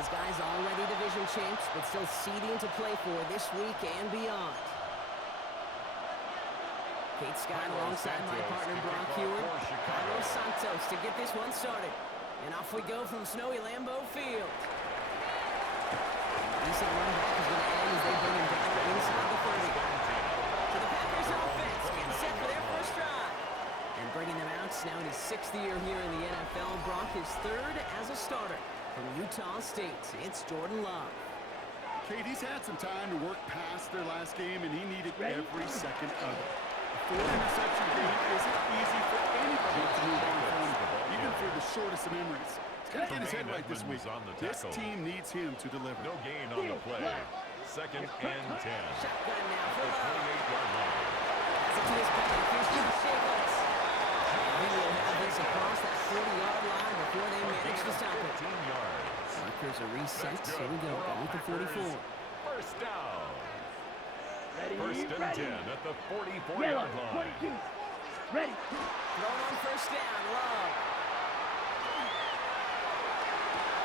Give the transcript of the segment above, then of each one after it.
His guys already division champs, but still seeding to play for this week and beyond. Kate Scott alongside my partner Brock Heward. Carlos Santos to get this one started. And off we go from snowy Lambeau Field. Decent run back is going to end as they bring him down inside the 30. So the Packers offense getting set for their first drive. And bringing them out, now in his 6th year here in the NFL. Brock is 3rd as a starter from Utah State. It's Jordan Love. Kate, he's had some time to work past their last game, and he needed every second of it. A 4-interception game isn't easy for anybody to move on from, even for the shortest of memories. He's got to get his head right this week. This team needs him to deliver. No gain on the play. 2nd and 10. Shotgun now for The Love. 28-yard line. Has it to his back. Here's Josh Jacobs. He will have this across that 40-yard line before they manage to stop it. 15 yards. Markers are reset. Here we go. Going with the 44. First down. First and 10 at the 44-yard line. Ready. Throwing on first down. Love.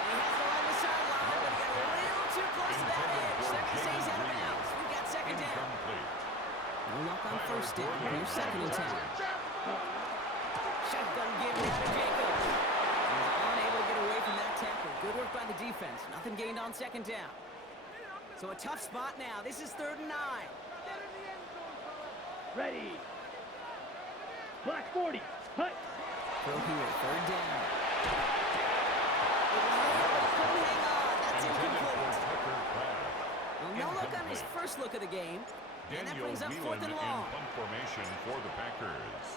He has the line the sideline, but he got a little too close to that edge. Second stays out of bounds. We've got second down. Incomplete. No luck on first down. Here's 2nd and 10. Shotgun give now to Jacobs. He's unable to get away from that tackle. Good work by the defense. Nothing gained on 2nd down. So a tough spot now. This is 3rd and 9. Ready. Black 40. Hut. Throw here. 3rd down. It was there, but he couldn't hang on. That's Intended for incomplete. Tucker Craft. Well, no look on his Incomplete. first look of the game. And that Daniel brings up Whelan 4th and in long. punt formation for the Packers.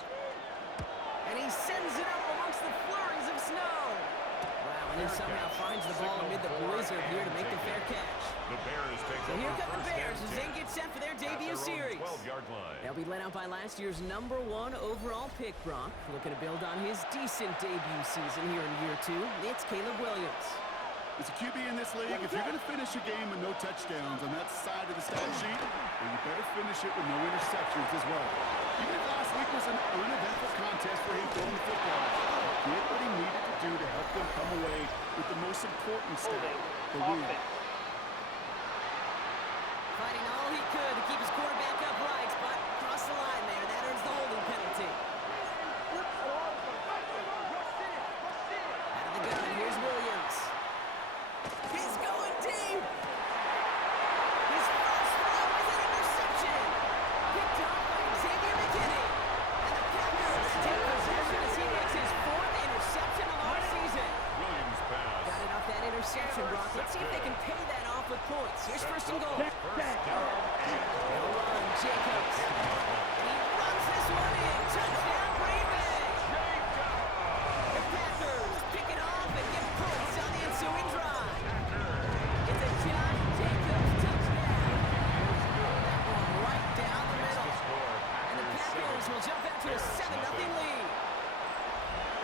And he sends it up amongst the flurries of snow. Wow, and then somehow finds the ball amid the blizzard here to make the fair catch. The Bears take So over here come the first Bears and as 10 they get set for their at debut their own series. 12-yard line. They'll be led out by last year's #1 overall pick, Brock. Looking to build on his decent debut season here in year 2. It's Caleb Williams. As a QB in this league, if you're going to finish a game with no touchdowns on that side of the stat sheet, well, you better finish it with no interceptions as well. Even if last week was an uneventful contest for him throwing the football, he did what he needed to do to help them come away with the most important stat, the win. Fighting all he could to keep his quarterback upright, but across the line there, that earns the holding penalty. Out of the gun, here's Williams. He's going deep. His first throw is an interception. Picked off by Xavier McKinney. And the Packers take possession as he makes his 4th interception of our season. Williams pass. Got it off that interception, Brock. Let's see if they can pay that off with points. Here's 1st and goal. First down. They'll run, Jacobs. He runs this one in. Touchdown, Green Bay. The Packers pick it off and get points on the ensuing drive. It's a Josh Jacobs touchdown. That one right down the middle. And the Packers will jump out to a 7-0 lead.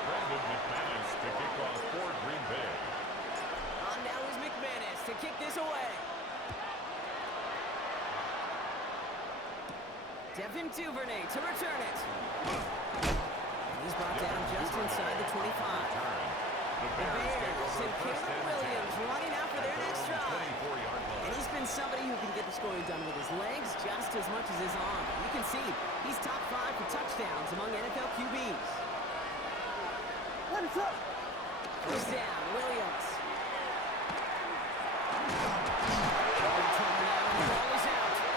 Brandon McManus to kick off for Green Bay. On now is McManus to kick this away. Devin Duvernay to return it. And he's brought down just inside the 25. The The Bears take Bears over and first Caleb and 10 Williams running out for their next drive. 24-yard And line. he's been somebody who can get the scoring done with his legs just as much as his arm. You can see he's top 5 for touchdowns among NFL QBs. What is up? First down, Williams.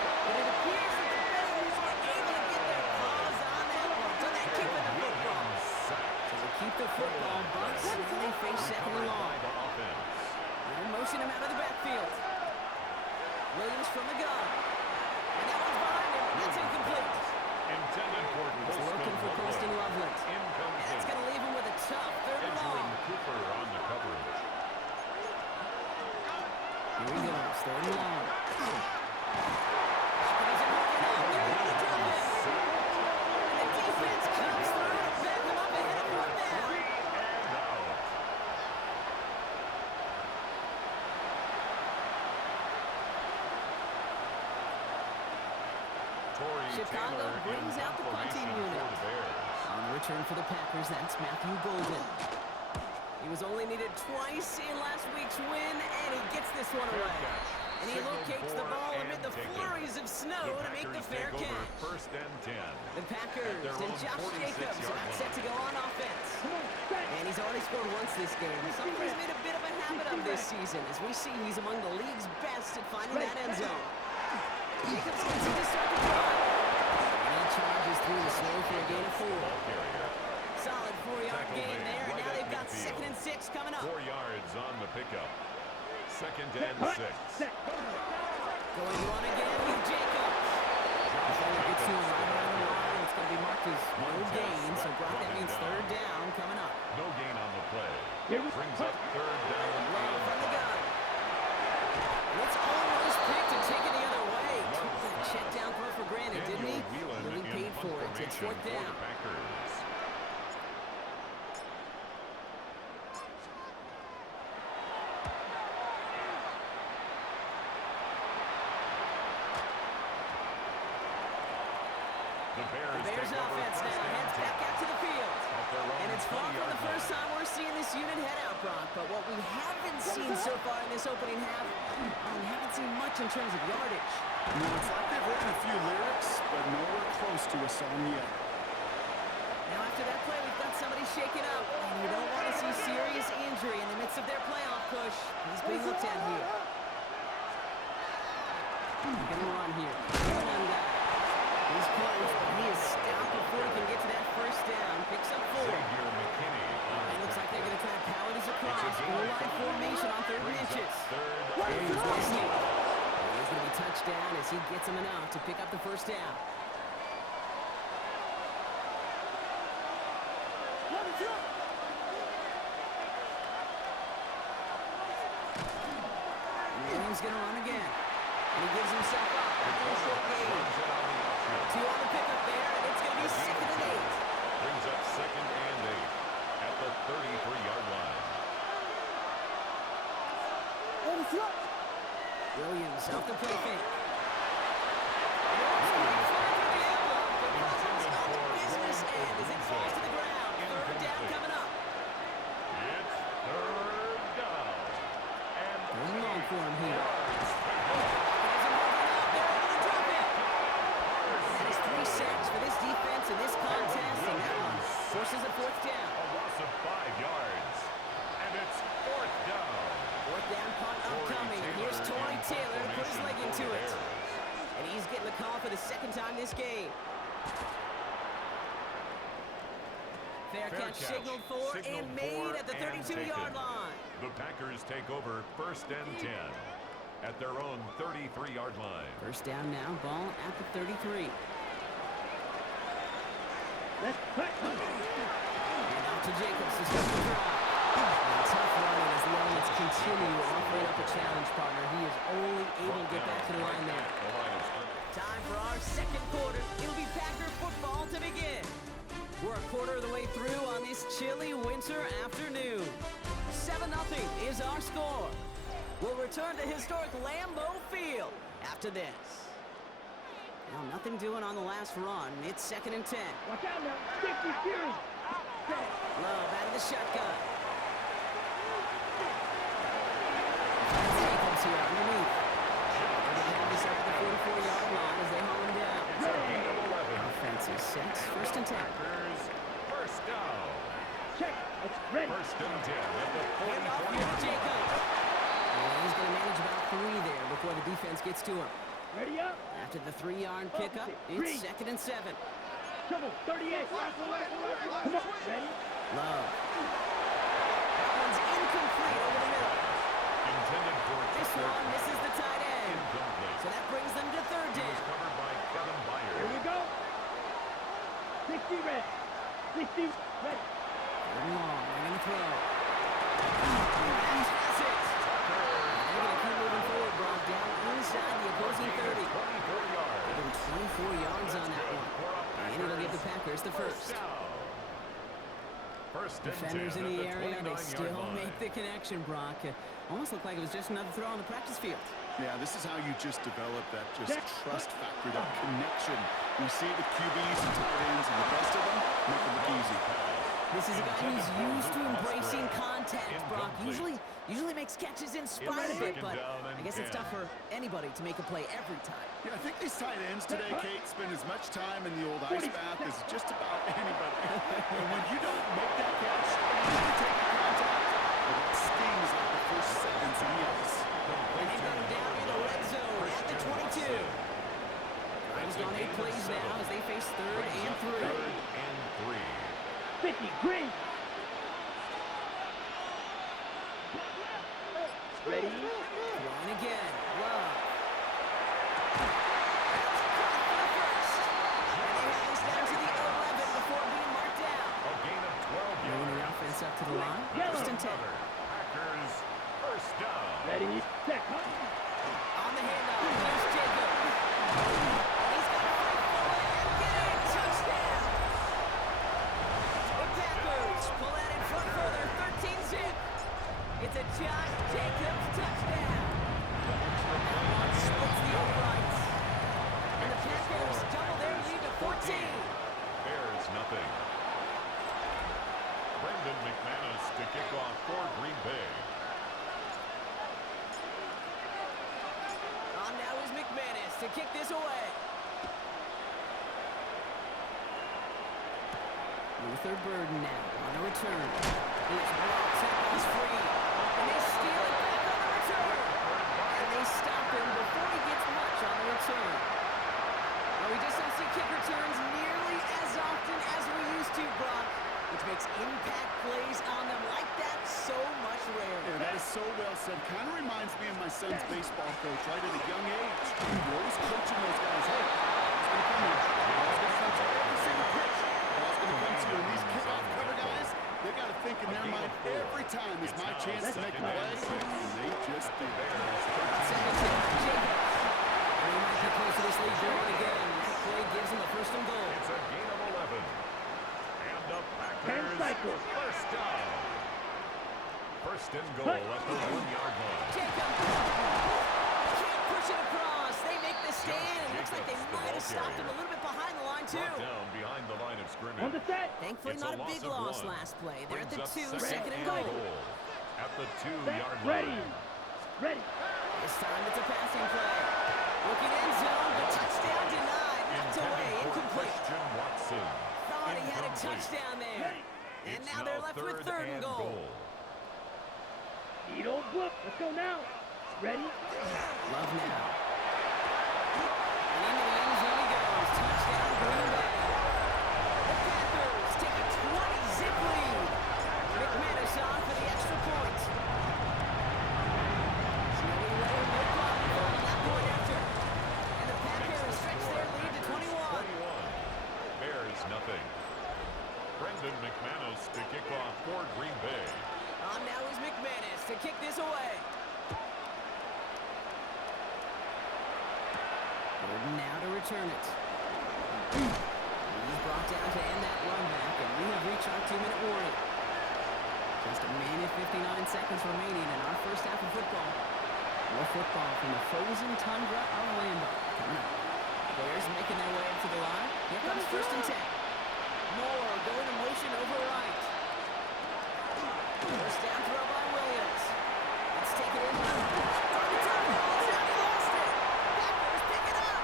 But it appears that the Bears were able to get their paws on that one, so they're keeping the football. So they keep the football, but now they face 2nd and long. By the offense. They'll motion him out of the backfield. Williams from the gun. And that one's behind him. That's incomplete. Intended for He's looking for Colston Loveland. And Incomplete. that's going to leave him with a tough 3rd and long. Edgerrin Cooper on the coverage. Here he goes, 3rd and long. Squeeze it working out. They're able to drop it. And the defense comes through to back him up ahead of 4th down. And out. Torrey Chicago Taylor brings in out the punting formation unit. for the Bears. On the return for the Packers, that's Matthew Golden. He was only needed twice in last week's win, and he gets this one Fair away. catch. And he Signaled locates the for ball and amid the taken. flurries of snow to make the Packers fair take over catch. first and 10. The Packers At their and own Josh 46 Jacobs yard about line. set to go on offense. Come on, stretch. And he's already scored once this game. Something he's made a bit of a habit of this season. As we see, he's among the league's best at finding that end zone. Jacobs gets it to start the drive. And he charges through the snow for a gain of 4. Ball carrier. Solid 4-yard Tackle gain made there. And right now at they've got midfield. 2nd and 6 coming up. 4 yards on the pickup. Second and 6. Set. Going on again with Jacobs. Defender gets to him right around the line. It's going to be marked as no gain. So Brock, that means 3rd down coming up. No gain on the play. Here we Brings up 3rd down Low and from the 5. gun. And it's almost picked and taken the other way. Took that check down throw for granted, didn't he? Daniel Whelan Really in paid for it. punt It's formation 4th for down. the Packers. The The Bears Bears take over offense first now and heads 10. back out to the field. At their own And it's far from 20-yard the first line. time we're seeing this unit head out, Brock. But what we haven't seen so far in this opening half, we haven't seen much in terms of yardage. No, it's like they've written a few lyrics, but nowhere close to a song yet. Now after that play, we've got somebody shaken up. And you don't want to see serious injury in the midst of their playoff push. He's being looked at here. He's going to run here. One guy. He's close, but he is stopped before he can get to that first down. Picks up 4. Xavier McKinney on It the looks like they're going to try to power this across. It's a Goal gain. line formation on 3rd and Brings up inches. 3rd Here's and Wesley. And he's going to be touchdown as he gets him enough to pick up the first down. Williams going to run again. And he gives himself up after a short gain. runs it on the option. 2 on the pickup there, and it's going to be 2nd and 8. Brings up 2nd and 8 at the 33-yard line. Williams off the play fake. And it's going to be far through the envelope, but Cousins on the business end as it falls to the ground. 3rd down coming up. It's 3rd down. And Third and long for him here. yards. Has him holding up. They're able to drop it. That is 3 sacks for this defense in this contest, and that one forces a 4th down. A loss of 5 yards. And it's 4th down. 4th down punt upcoming. Here's Torrey Taylor to put his leg into it. And he's getting the call for the 2nd time this game. Fair catch signaled for and made at the 32-yard line. The Packers take over first and 10 at their own 33-yard line. First down now, ball at the 33. Let's cut. And off to Jacobs to start the drive. And tough running as the elements continue offering up a challenge partner. He is only able to get back to the line there. The line is under. Time for our 2nd quarter. It'll be Packer football to begin. We're a quarter of the way through on this chilly winter afternoon. 7-0 is our score. We'll return to historic Lambeau Field after this. Now, nothing doing on the last run. It's 2nd and 10. Watch out now. 60 series. Love out of the shotgun. Jacobs here underneath. They're going to have this up at the 44-yard line as they haul him down. It's a gain of 11. Offense is set. 1st and 10. Packers first down. Check. It's ready. First and 10 at the Hand off here to 44-yard line. Jacobs. And he's going to manage about 3 there before the defense gets to him. Ready up. After the 3-yard pickup, it's 2nd and 7. Trouble. 38. Come on. Ready. Love. That one's incomplete over the middle. Intended for This one misses the tight end. incomplete. So that brings them to 3rd It was down. covered by Kevin Here Byard. we go. 60 ready. 60 ready. Third and long. They're going to throw. And pass it. They're going to keep moving forward, Brock, down inside the opposing 30. 24 yards. They've been 24 yards on that one. And it'll give the Packers the first. First and Defenders 10 in the at area, they 29-yard still line. make the connection, Brock. Almost looked like it was just another throw on the practice field. Yeah, this is how you just develop that trust factor, that connection. You see it with QBs and tight ends, and the best of them make it look easy. This is a guy who's used to embracing contact, Brock. Incomplete. Usually makes catches in spite of it, Second but down and I guess it's 10. tough for anybody to make a play every time. Yeah, I think these tight ends today, Kate, spend as much time in the old ice bath as just about anybody. And when you don't make that catch, you can take the contact, but it stings like the first seconds on the ice. And they've got him down in the red zone at the 22. He's gone 8 plays now as they face third and 3. Third and 3. 50, green. Ready? Throwing again. Love. Down to the 11 before being marked down. A gain of 12 Moving the yards. offense up to the line. Yellow. First and 10. Packers first down. Ready, set. On the handoff. Here's Jacob. He's got a free forward and get it. Touchdown. The Packers pull that in front for their 13-zip. It's a Josh Jacobs touchdown. That one splits the uprights. And the Packers double their lead to 14. Bears nothing. Brendan McManus to kick off for Green Bay. On now is McManus to kick this away. Luther Burden now on the return. He's blocked. Tackle is free. And they steal it back on the return. And they stop him before he gets much on the return. Well, we just don't see kick returns nearly as often as we used to, Brock, which makes impact plays on them like that so much rarer. Yeah, that is so well said. Kind of reminds me of my son's baseball coach, right at a young age. You're always coaching those guys. Hey, it's going to come here. It's going to come to every single pitch. It's going to come to you. And these kickoff cover guys, they got to think in their mind every time is my chance to make a play. And they just do. Second tip, Jacobs. And he might be close to this lead going again. That play gives him a first and goal. It's a gain of 11. And the 10 Packers cycles. first down. First and goal at the 1-yard line. Jacob can't push it across. They make the stand. It looks like they Jacobs, the might have ball stopped him carrier. a little bit behind the line, too. Brought down behind the line of scrimmage. On the set. Thankfully, It's not a a big loss loss of 1. last play. They're at the Brings 2, up second and and goal. At the Set. 2-yard Ready. line. Ready. This time it's a passing play. Looking end zone, but touchdown denied. Knocked away, Intended for incomplete. Christian Watson. Thought he had a Incomplete. touchdown there. And It's now they're left with third and goal. Need old book. Let's go now. Ready? Love now. And into the end zone he goes. Touchdown, Green Bay. The Packers take a 20-zip lead. McManus on for the extra point. Snowy weather, no problem for him that point after. And the Packers stretch their lead to 21. 21. Bears nothing. Brendan McManus to kick off for Green Bay. On now is McManus to kick this away. Gordon now to return it. He's brought down to end that run back, and we have reached our 2-minute warning. Just a minute 59 seconds remaining in our first half of football. More football from the frozen tundra of Lambeau. Coming up. Bears making their way up to the line. Here comes first and 10. Moore going to motion over right. First down throw by Williams. Let's take it in. On the top, balls out, he lost it. Packers pick it up.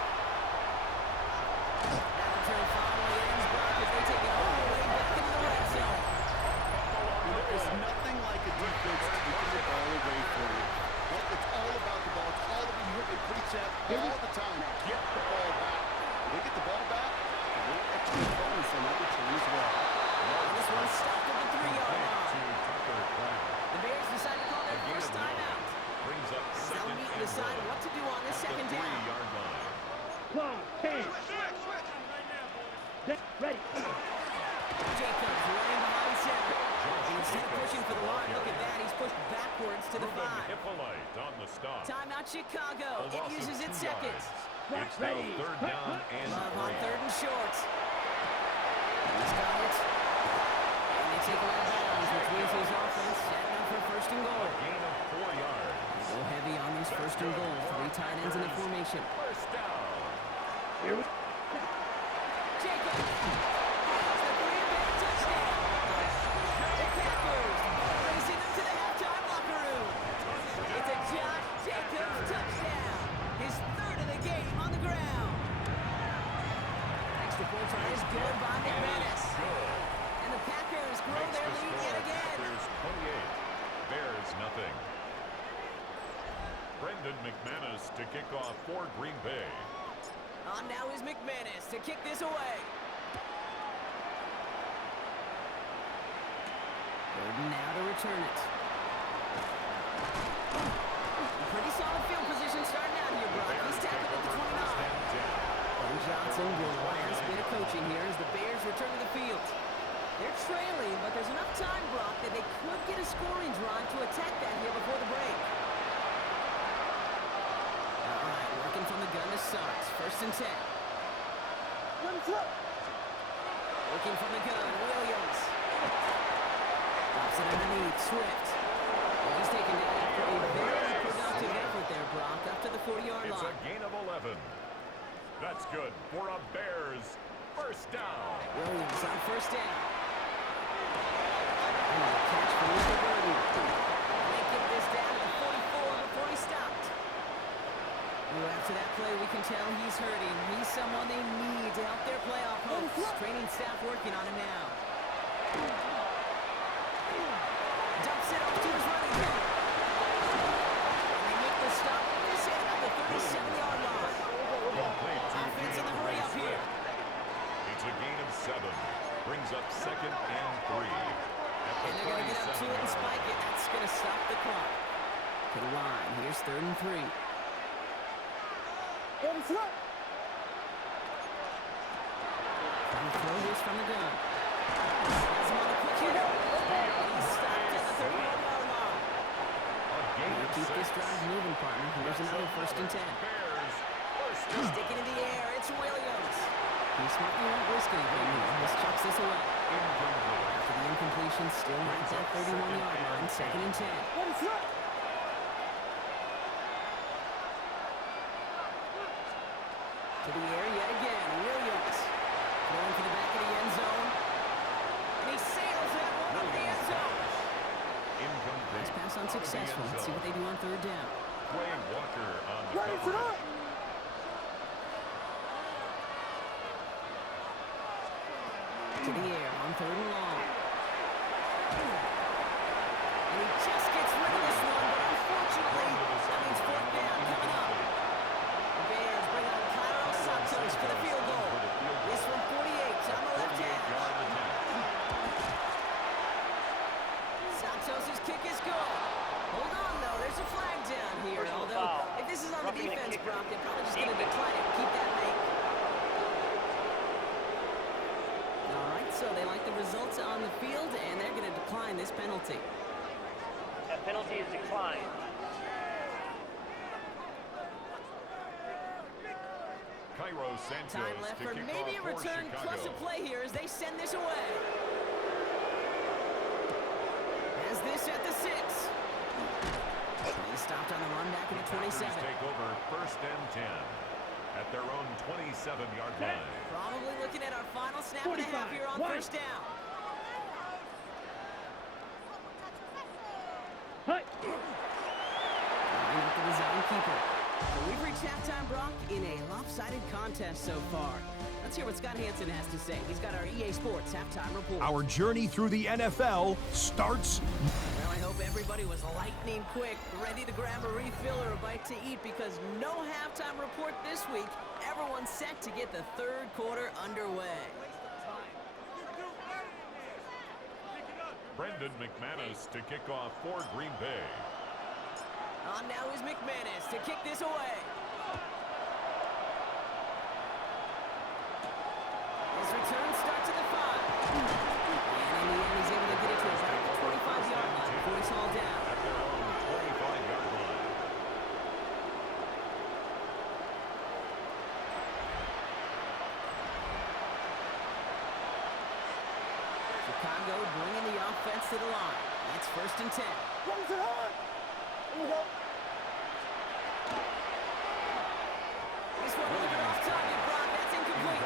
That return finally ends, Brock, as they take it all the way back into the red zone. There is nothing like a defense taking the ball away from you. Well, it's all about the ball. It's all about you hear me preach that all the time. Get the ball back. When they get the ball back, they get extra bonus on that return as well. This one stopped at the 3-yard line. To Tucker Craft. The Bears decide to call their A gain first of 1. timeout. Brings up They'll second meet and and decide goal. what to do on this At second the down. 3-yard line. Clock. 10. Set. Ready. Jacobs running behind center. And instead of Jacobs, pushing for the the ball line, look at carrier. that. He's pushed backwards to the Ruben 5. Hippolyte on the stop. Timeout Chicago. A It loss of uses 2 its seconds. yards. It's now Ready. third down and Love on 3. third and short. He's got it. And they take away bounds, which means his offense setting up for first and goal. Gain of 4 yards. Go heavy on these first and goal. 3 tight ends in the formation. First down. Here we Jacob. Has the Green Bay touchdown. good by McManus. And the Packers grow Makes their the lead score yet again. Packers 28, Bears nothing. Brendan McManus to kick off for Green Bay. On now is McManus to kick this away. Gordon now to return it. Pretty solid field position starting out here, Brock. He's tackled at the 29. Ben Johnson doing the last bit of coaching here as the Bears return to the field. They're trailing, but there's enough time, Brock, that they could get a scoring drive to attack that here before the break. All right, working from the gun to start. 1st and 10. Working from the gun, Williams. Drops it underneath, Swift. Well, he's taken down after a very productive effort there, Brock, up to the 40-yard line. It's a gain of 11. That's good for a Bears first down. Williams on 1st down. And the catch for Mr. Gordon. They get this down to the 44 before he stopped. Well, after that play, we can tell he's hurting. He's someone they need to help their playoff hopes. Training staff working on him now. Dumps it off to his running back. And they make the stop. This hit about the 37-yard line. Offense in the hurry up here. It's a gain of 7. Brings up 2nd and 3. And they're going to get up to it and spike it. That's going to stop the clock. To the line. Here's 3rd and 3. From the throw, here's from the gun. Has him on the quick hitter. He's stopped at the 31-yard line. We'll keep this drive moving, partner. Here's another 1st and 10. Bears first down. Sticking in the air. It's Williams. He smartly won't risk anything here. Just chucks this away. After the incompletion, still at that 31-yard line. 2nd and 10. To the air yet again. Williams throwing to the back of the end zone. And he sails that one over the end zone. Incomplete. Nice pass unsuccessful. Let's see what they do on 3rd down. Quay Walker on the cover. To the air on 3rd and long. And he just gets rid of this one, but unfortunately, that means 4th down coming up. The Bears bring on Cairo Santos for the field goal. This from 48 on the left hand. Santos' kick is good. Hold on, though. There's a flag down here. Although, if this is on the defense, Brock, they're probably just going to decline it and keep that make. All right, so they like the results on the field, and they're going to decline this penalty. That penalty is declined. Cairo Santos Time left to for kick maybe a off for return Chicago. plus a play here as they send this away. As this at the 6. He stopped on the run back in the 27. Packers take over 1st and 10 at their own 27-yard line. Probably looking at our final snap and a half here on 1st down. Hey. Line up to the zone keeper. So we've reached halftime, Brock, in a lopsided contest so far. Let's hear what Scott Hansen has to say. He's got our EA Sports halftime report. Our journey through the NFL starts. Well, I hope everybody was lightning quick, ready to grab a refill or a bite to eat, because no halftime report this week. Everyone's set to get the 3rd quarter underway. Brendan McManus to kick off for Green Bay. On now is McManus to kick this away. His return starts at the 5. And in the end, he's able to get it to about the 25-yard line before he's hauled down. At their own 25-yard line. Chicago bringing the offense to the line. That's 1st and 10. This one a little bit off target, Brock. That's incomplete.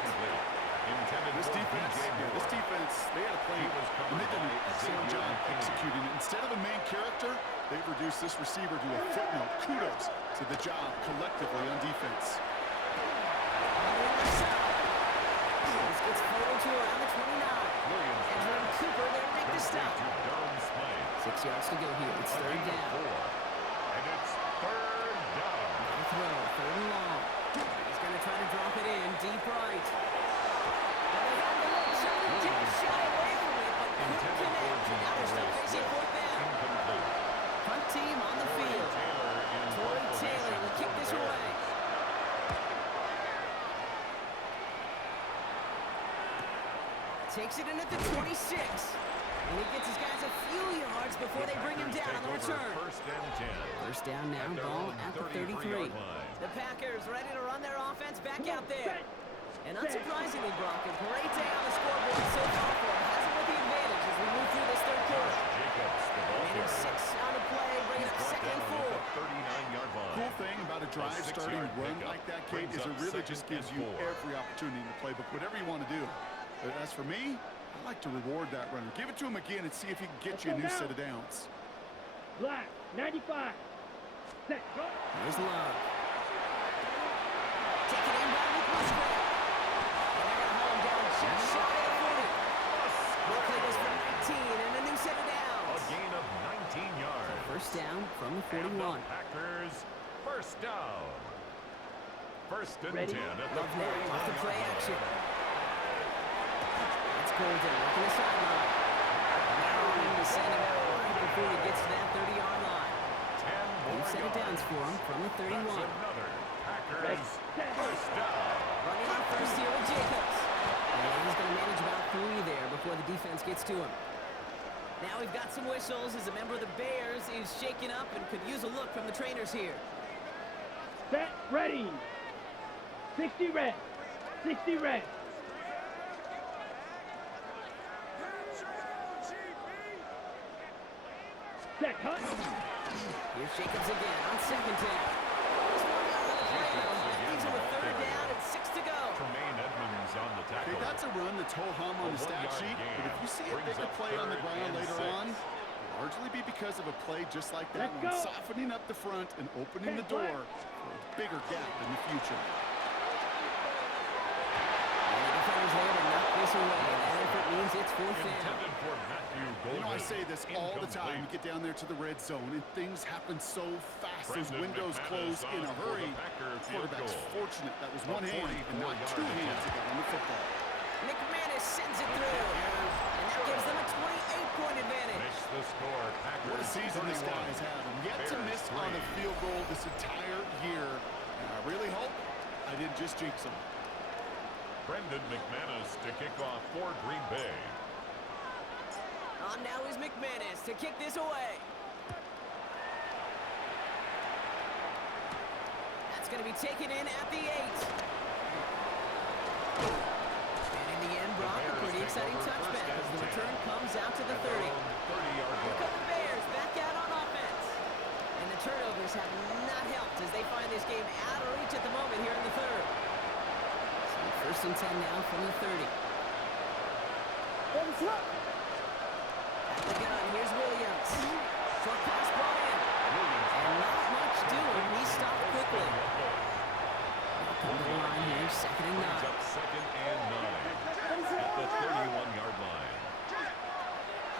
Intended This for defense, DJ they had a play, He was and they did an covered by excellent Xavier job McKinney. executing it. Instead of a main character, they've reduced this receiver to a footnote. Kudos to the job collectively on defense. On the other side. This gets forward to 6 yards to go here. It's A third gain of down. 4. And it's third down. No throw, third and long. He's going to try to drop it in, deep right. And they have the look, shot it, didn't shy away from it, but couldn't Intended connect. for And now they're still facing fourth down. Incomplete. Punt team on the field. Taylor in Torrey formation Taylor will kick for this the away. Bears. Takes it in at the 26. And he gets his guys a few yards before they bring him down on the Take over return. First and 10. First down now, At their ball own at the 33-yard 33. line. The Packers ready to run their offense back out there. Set. And unsurprisingly, Brock, a great day on the scoreboard so far for him. Has it with the advantage as we move through this third quarter. Jacobs, the ball Remaining carrier. 6 on the play, bringing up Brought second and down 4. at the 39-yard line. Cool thing about a drive 6-yard starting run pickup like that, Kate, brings is up it really second just gives and you 4. every opportunity in the playbook, whatever you want to do. But as for me, I like to reward that runner. Give it to him again and see if he can get you a new set of downs. Black, 95. Set, go. There's Love. Taken in by Luke Musgrave. And they're going to haul him down just shy of the 40. The play goes for 19 and a new set of A downs. gain of 19 yards. First down from the And the 41. Packers, first down. First and Ready? 10 at the Love now off the 41-yard play line. action. It's Golden working the sideline. Now on him to send him out right before he gets to that 30-yard line. 10 New more set of downs yards. for him from the 31. That's another Packers Ready? first down. Running on first here with Jacobs. And he's going to manage about 3 there before the defense gets to him. Now we've got some whistles as a member of the Bears is shaken up and could use a look from the trainers here. Set, ready. 60 red. 60 red. Set, cut. Here's Jacobs again on second down. This one out of the play, though. That leaves him with third down and 6 to go. Tremaine Edmonds on the Okay, tackle. that's a run that's ho-hum on the stat 1-yard sheet, gain but if you see a brings bigger up play on the third ground and later 6. on, it'll largely be because of a play just like that Let's one, go. softening up the front and opening the Okay, door for a bigger gap in the future. And the defenders there to knock this away. That effort means it's fourth down. Intended for Matthew Golden. You know, I say this all the time. You Incomplete. get down there to the red zone, and things happen so fast. Those Brendan windows McManus close in a on for the hurry. Packer field Quarterback's goal. fortunate that was A one hand and not 44-yard two hands attempt. that got on the football. McManus sends it through. And that gives them a 28-point advantage. Finish the score. Packers What a season this 31. guy's had. And yet to Bears miss on a 3. field goal this entire year. And I really hope I didn't just jinx him. Brendan McManus to kick off for Green Bay. On now is McManus to kick this away. That's going to be taken in at the 8. And in the end, Brock, a pretty exciting touchback as the return comes out to the 30. 30-yard Here line. come the Bears back out on offense. And the turnovers have not helped as they find this game out of reach at the moment here in the third. So first and 10 now from the 30. At the gun, here's Williams. Short pass brought in. And not much doing. He stopped quickly. Come to the line here, second and Brings 9. up second and 9 at the 31-yard line.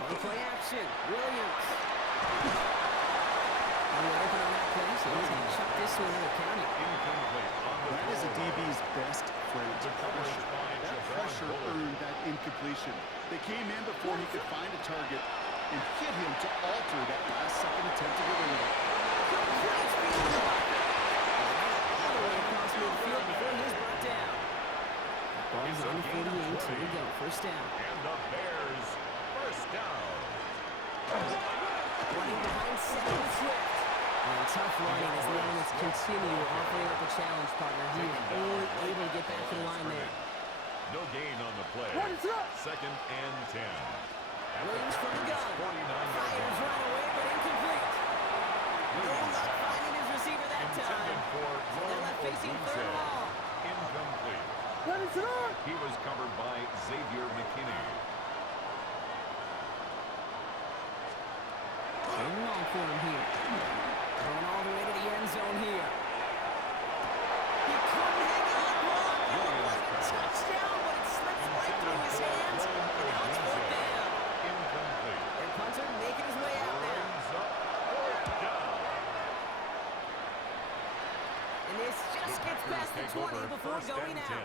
On play action, Williams. And we're open on that play, so he's going to chuck this to another county. Incomplete on the That is a throw. DB's best friend. The coverage by That Javon pressure Bullard. earned that incompletion. They came in before he could find a target and hit him to alter that last-second attempt to get rid of it. Complete field goal. All the way across midfield before he was brought down. Ball's It's a on the gain of 48. Here 20. we go, first down. And the Bears first down. Running behind second and Swift. And tough running as the elements continue offering up a challenge partner. He is only able to get back to the line there. No gain on the play. Second and 10. At Williams from the gun. 49-yard Fires line. right away, but incomplete. No luck finding his receiver that time. Intended for They're left facing third and long. Incomplete. He was covered by Xavier McKinney. Third and long for him here. Going all the way to the end zone here. He couldn't hang on, Brock. It looked like a touchdown, but it slips right through his hands. And now it's fourth down. Incomplete. Their punter making his way out now. this. Just gets past the 20 before going out.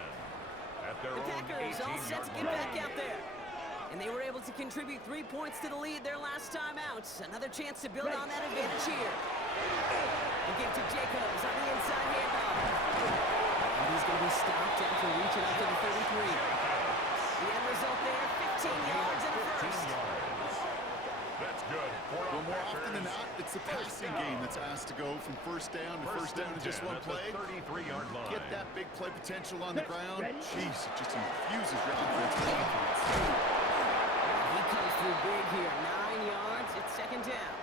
The Packers all set to get back out there. And they were able to contribute 3 points to the lead their last time out. Another chance to build on that advantage here. They give to Jacobs on the inside handoff. And he's going to be stopped after reaching up to the 33. The end result there, 15 yards and a first. That's good. Well, more often than not, it's the passing game that's asked to go from first down to first down in just one play. 33-yard line. Get that big play potential on the ground. Jeez, it just infuses your offense with confidence. He comes through big here, 9 yards. It's second down.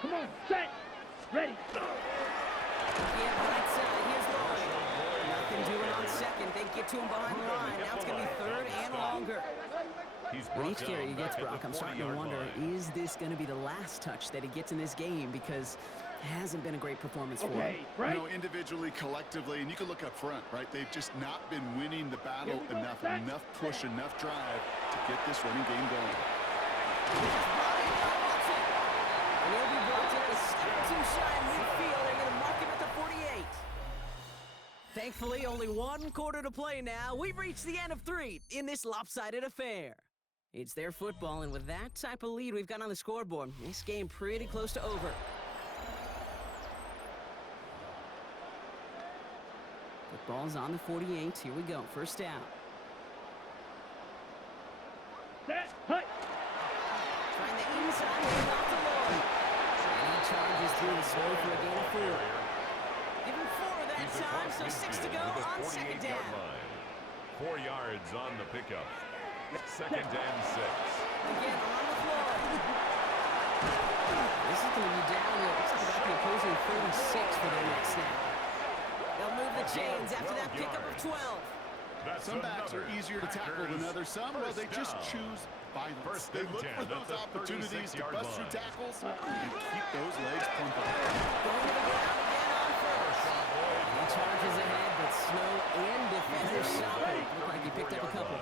Come on, set. Ready. Yeah, right side. Here's Lloyd. Nothing doing on second. They get to him behind the line. Now it's going to be third and longer. With each carry he gets, Brock, I'm starting to wonder, is this going to be the last touch that he gets in this game? Because it hasn't been a great performance for him. You know, individually, collectively, and you can look up front, right? They've just not been winning the battle enough push, enough drive to get this running game going. And he'll be brought in a step too shy in midfield. They're going to mark him at the 48. Thankfully, only 1 quarter to play now. We've reached the end of 3 in this lopsided affair. It's their football, and with that type of lead we've got on the scoreboard, this game pretty close to over. Football's on the 48. Here we go. First down. Set. Hut. Trying the inside handoff to Lloyd. And he charges through the slow for a gain of 4. Give him 4 that time, so 6 to go on second down. 4 yards on the pickup. Second and 6. Again, on with Lloyd. This is going to be down here. Looks like about the opposing 36 for their next snap. They'll move the chains after that pickup of 12. That's Some backs are easier to tackle than others. Some, well, they just choose violence. They look for those opportunities to bust through tackles and keep those legs pumping. Going to the ground again on first. And he charges ahead, but Snow and defenders stop him. Looked like he picked up a couple.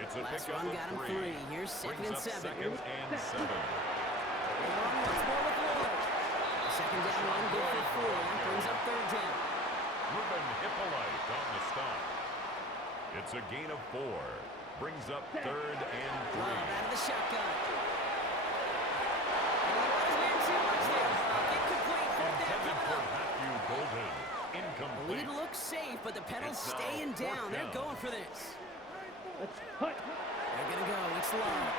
It's a Last pickup run of got him 3. 3. Here's second and Brings up 7. Second and 7. They run once more with Lloyd. Second down run, good for 4. That brings up third down. Ruben Hippolyte on the stop. It's a gain of 4. Brings up third and 3. Love out of the shotgun. And he was man too much there. Incomplete. Fourth down Intended coming for up. Matthew Golden. The Incomplete. lead looks safe, but the Penals It's now staying fourth down. They're down. going for this. Let's hut. They're going to go. It's Love.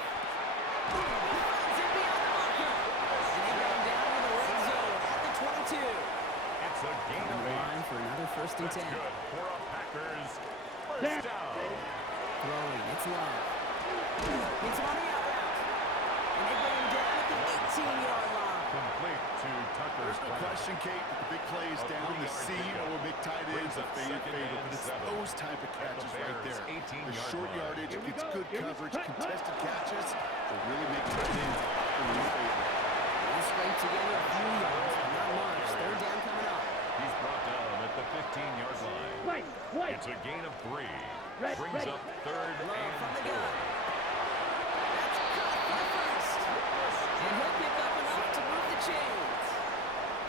He finds it beyond the marker. And they run down to the red zone at the 22. It's a gain On of the 8. line for another first and That's 10. good for a Packers first down. Throwing. It's Love. Gets him on the out route. And they bring him down at the 18-yard line. Complete to Tucker's There's no question, Kate, that the big plays down the seam or big tight ends are favorite. But it's those type of catches right there. The short yardage, it's good coverage, contested catches that really make tight ends in your favor. They scrape together a few yards, but not much. Third down coming up. He's brought down at the 15-yard line. Right. Right. It's a gain of 3. Ready, Brings ready. up third Love and from the 4. gun. That's caught for the first. And he'll pick up enough to move the chains.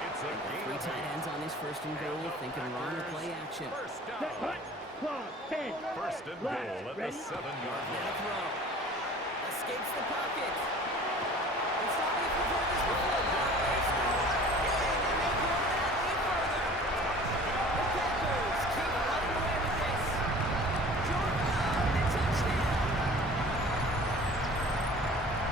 It's a gain 3 of tight 8. ends on this first and goal, thinking run or play action. First Set. down. Hut. Claw. 10. First and Left. goal at the Ready. 7-yard And a line. throw. Escapes the pocket. It's not if you've heard this before. It's the run again, and they grow that lead further. The Packers keep running away with this. Jordan Love, the touchdown.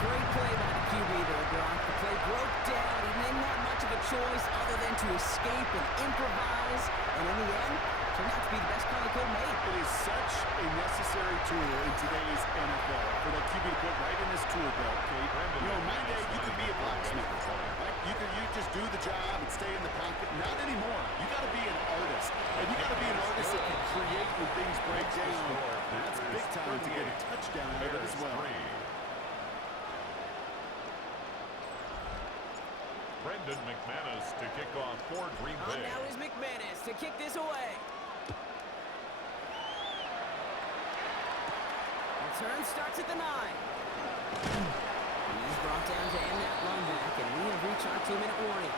Great play by the QB there, Brock. The play broke down. He didn't have much of a choice other than to escape and improvise. And in the end, turned out to be the best call he could have made. It is such a necessary tool in today's NFL for that QB to put right in his tool belt, Kate. You know, in my day, you could be a blacksmith, right? You just do the job and stay in the pocket. Not anymore. You got to be an artist. And you got to be an artist that can create when things break down. And that's big time to get a touchdown out of it as well. Brendan McManus to kick off for Green On Bay. now is McManus to kick this away. Return starts at the 9. He's brought down to end 2-minute warning.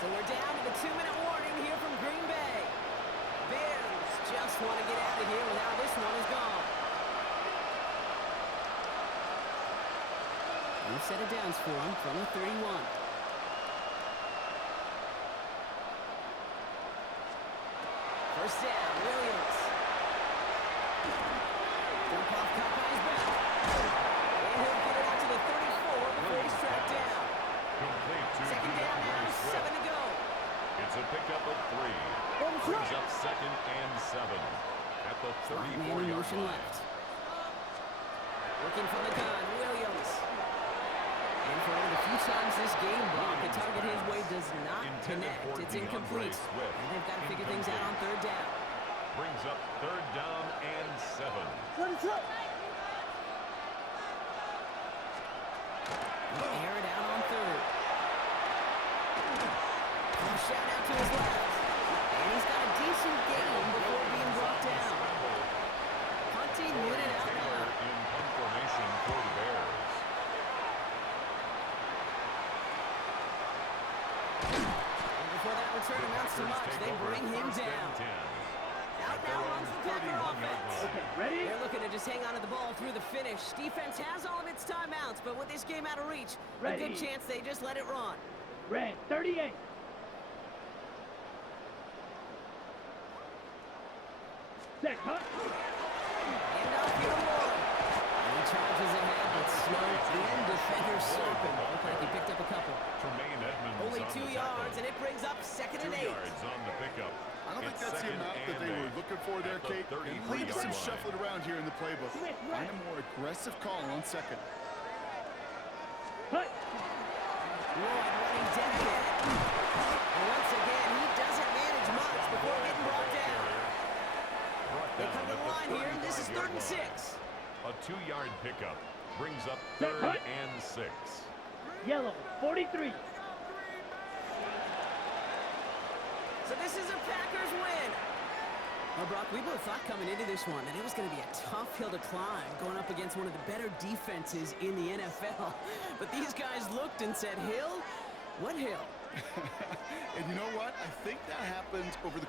So we're down to the 2-minute warning here from Green Bay. Bears just want to get out of here with how this one is gone. New set of downs for him from the 31. First down, Williams. Dump off caught by his back. And he'll get it out to the 34 before he's tracked down. Complete to Second down now, DeAndre Swift. 7 to go. It's a pickup of 3. Brings up 2nd and 7 at the Man in 34-yard motion line. left. Looking from the gun, Williams. And for one of the few times this game block, the target his way does not Intended connect. for It's DeAndre incomplete. Swift. And they've got to figure things out on third down. Brings up 3rd down and 7. Air it out on third. Flush out to his left. And he's got a decent gain before being brought down. Hunting unit out Taylor now. in punt formation for the Bears. And before that return amounts to Packers much, take they over bring him 1st and down. 10. Out now runs the Packer 31-yard offense. line. Okay, ready? They're looking to just hang on to the ball through the finish. Defense has all of its timeouts, but with this game out of reach, a Ready. good chance they just let it run. Red 38. Set, cut. And off here one. And he charges ahead, but slow and defender slipping. Looked like he picked up a couple. Tremaine Edmonds Only on 2 the yards, tackle. and it brings up 2nd 2 and 8. yards on the pickup. I don't think It's that's the 2nd amount that and they were 8 looking for there, at the Kate. And leave 33-yard some line. shuffling around here in the playbook. Find a more aggressive call on 2nd. Cut. Lloyd running dead ahead. And once again, he doesn't manage much before getting brought down. Brought They down come to at the line here, and this is 3rd 35-yard and line. 6. A 2-yard pickup brings up Set, 3rd cut. and 6. Yellow 43. So this is a Packers win. Well, Brock, we both thought coming into this one that it was going to be a tough hill to climb going up against one of the better defenses in the NFL. But these guys looked and said, Hill? What hill? And you know what? I think that happened over the